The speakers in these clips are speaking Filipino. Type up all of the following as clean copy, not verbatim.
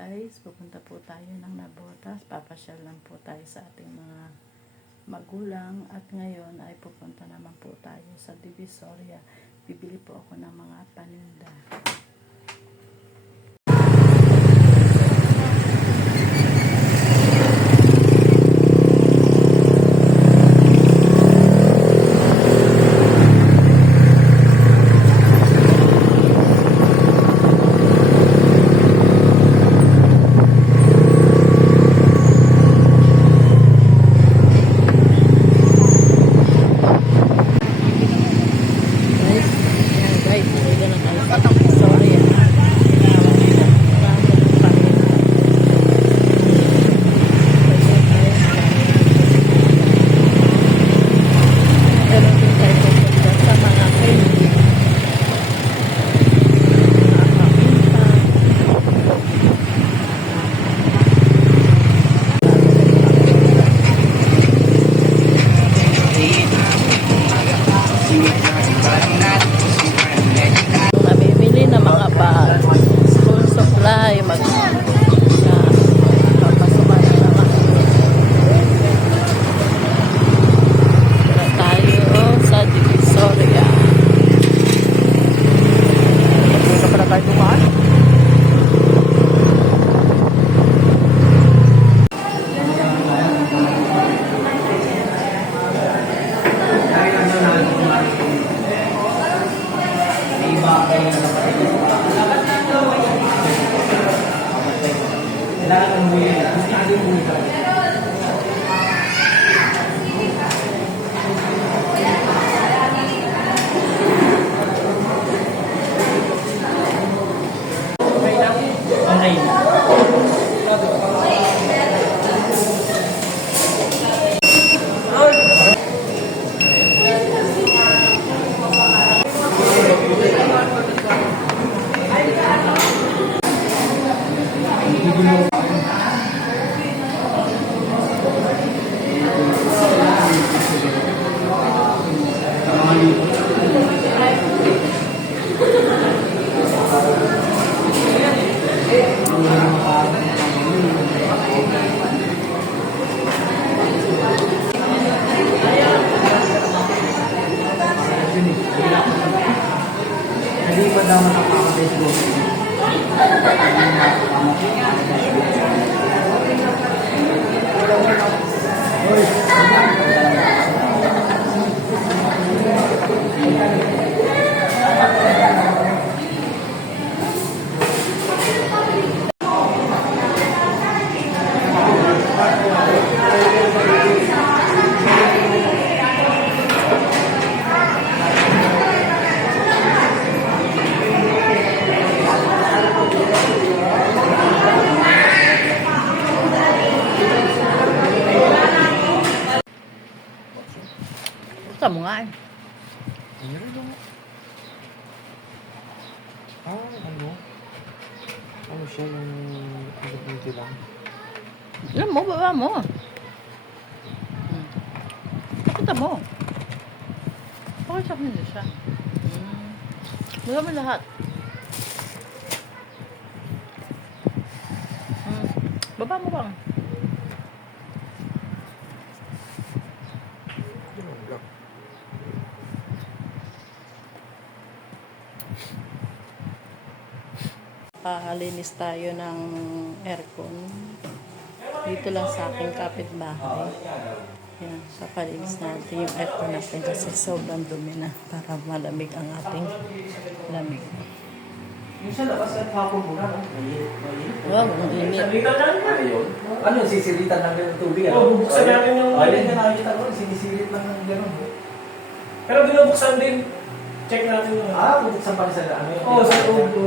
guys, pupunta po tayo ng Navotas. Papasyal lang po tayo sa ating mga magulang at ngayon ay pupunta naman po tayo sa Divisoria. Bibili po ako ng mga paninda. Namimili ng mga school supply, papasukan na naman. Tara tayo sa Divisoria. Dito pala tayo kumaan. Hindi pa daw makaka-Facebook. Gusto mo nga eh. Ano siya yung dito lang? Alam mo, baba mo. Pakita mo. Bakit siya hindi siya? Baba mo lahat. Baba mo bang? Linis tayo ng aircon dito lang sa aking kapitbahay. Yan, papalinis natin yung aircon natin kasi sobrang dumi na para malamig ang ating lamig. Yung sa labas at hapon muna, no? Wow, ang init. Sisilitan lang na yun. Ano, sisilitan lang ng tubig? Oo, bubuksan natin yung... Ayun na nakikita ko, sinisilit lang ng gano'n. Pero binubuksan din. Check natin yung... Bubuksan pa rin sa ano yun? Oo, sa loob ko.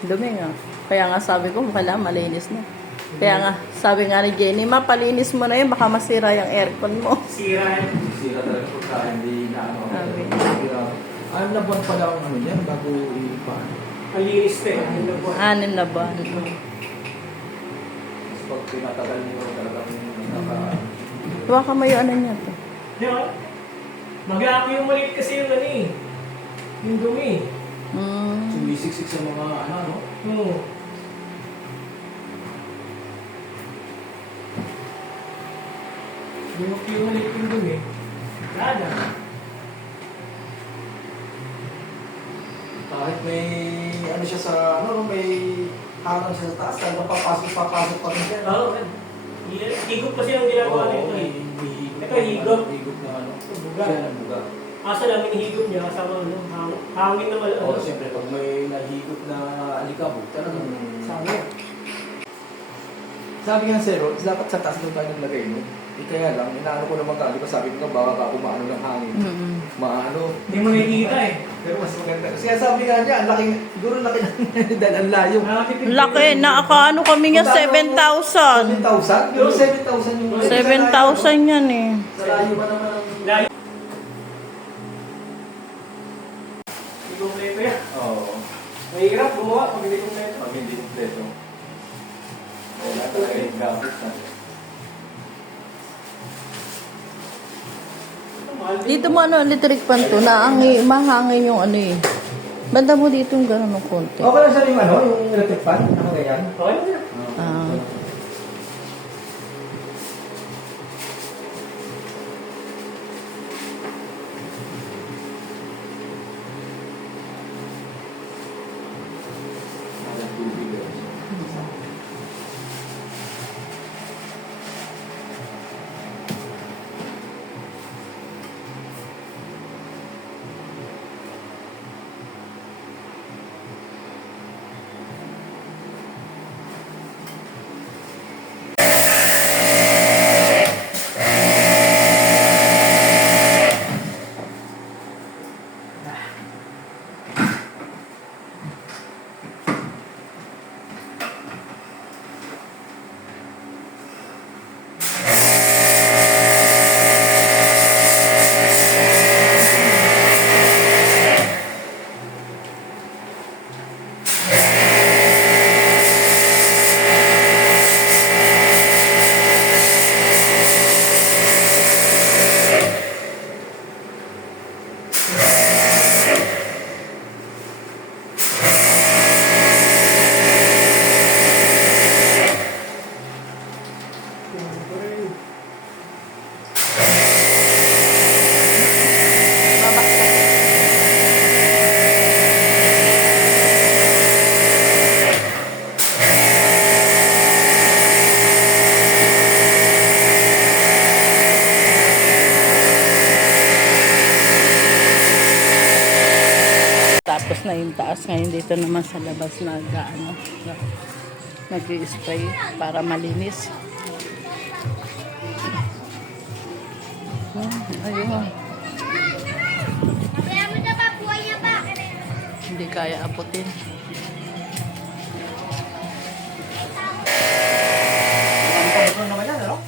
Dumi nga. Kaya nga sabi ko, kailangan malinis na. Kaya nga, sabi nga ni Jenny, mapalinis mo na yun, baka masira yung aircon mo. Sira. Sira talaga pagka hindi na ano. Sabi. Ano na buwan pala ang ano yan bago ipan? Ang linis pa eh. 6 na buwan. Pag pinatagal niyo talagang Baka may ano niya to. Di ba? Mag-a-accumulate kasi yung ano eh. Yung dumi. Sumisiksik sa mga ano. Oo. Yung ulit yung dumi. Wala na. Kahit may ano siya sa ano, may harang siya sa taas, talagang papasok pa rin siya. Oo. Higop kasi ang ginagawa nito eh. Ito, higop. Higop na ano. Buga. Siya na buga. Asa lang hinihigop niya kasama ano, hangin na wala. Oo, siyempre pag may nahigop na alikabok, talagang Sabi. Sabi nga sir, dapat sa taas doon tayo naglagay mo. Kaya lang, inaano ko naman ka, di ba sabi ko nga baka ka umaano ng hangin. Maano. Hindi mo nakikita eh. Pero mas maganda. Kaya sabi nga niya, ang laki, siguro laki ng dahil ang layo. Laki, ano kami nga 7,000. 7,000? Pero 7,000 yung 7,000 yan eh. Sa layo ba naman ang... Layo. Hindi kompleto yan. Oo. Mahirap gumawa pag hindi kompleto. Pag hindi kompleto. Wala talaga yung graphics natin. Dito mo electric pan to, mahangin yung ano eh. Banda mo dito yung gano'n ng konti. Okay lang sa yung ano, yung electric fan? Ano ganyan? Okay na yan. Ah. Tapos na yung taas. Ngayon dito naman sa labas nag-i-spray para malinis. Ayun. Hindi kaya aputin. Ano naman yan, ano?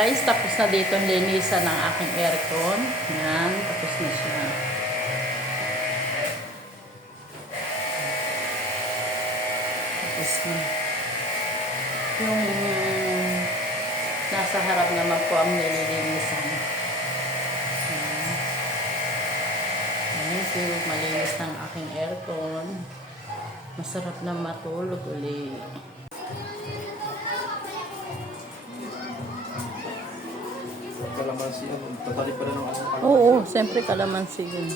Guys, tapos na dito ang linisan ng aking aircon. Yan, tapos na siya. Tapos na. Yung nasa harap naman po ang nililinisan. Thank you. Malinis ng aking aircon. Masarap na matulog uli. Kalamansi yan. Tatali pa rin ng ano. Oo, siyempre kalamansi yun.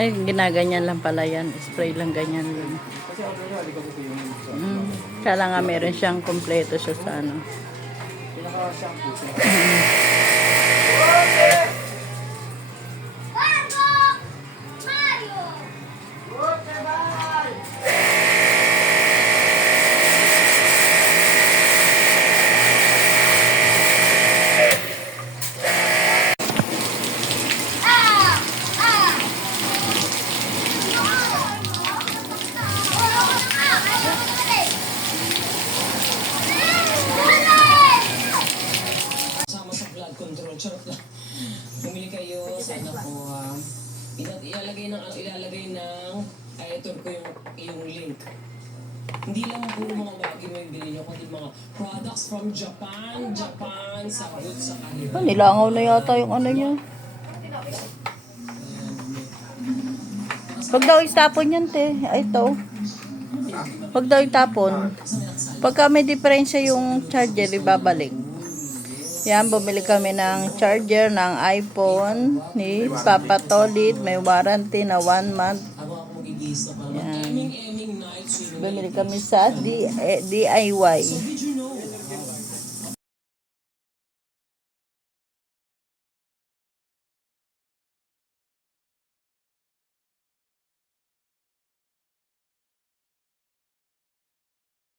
Ay, ginaganyan lang pala yan. Spray lang ganyan yun. Kasi ako na, di ko gusto yung sa Kala nga meron siyang kompleto siya sa ano. pinaka-shampoo siya. Sama sa flood control. Charot lang. Bumili kayo, sana po ilalagay ng editor ko yung link. Hindi lang puro mga wagi mo yung bilhin nyo, kundi mga products from Japan, sa good sa kanila. Nilangaw na yata yung ano niya. Pag daw itapon yan, te. Ay, ito. Pag daw itapon. Pagka may diferensya yung charger, ibabalik. Yan, bumili kami ng charger ng iPhone ni Papa Tolit. May warranty na 1 month. Ako magigis na parang Yan. eming night swimming. Bumili kami sa DIY.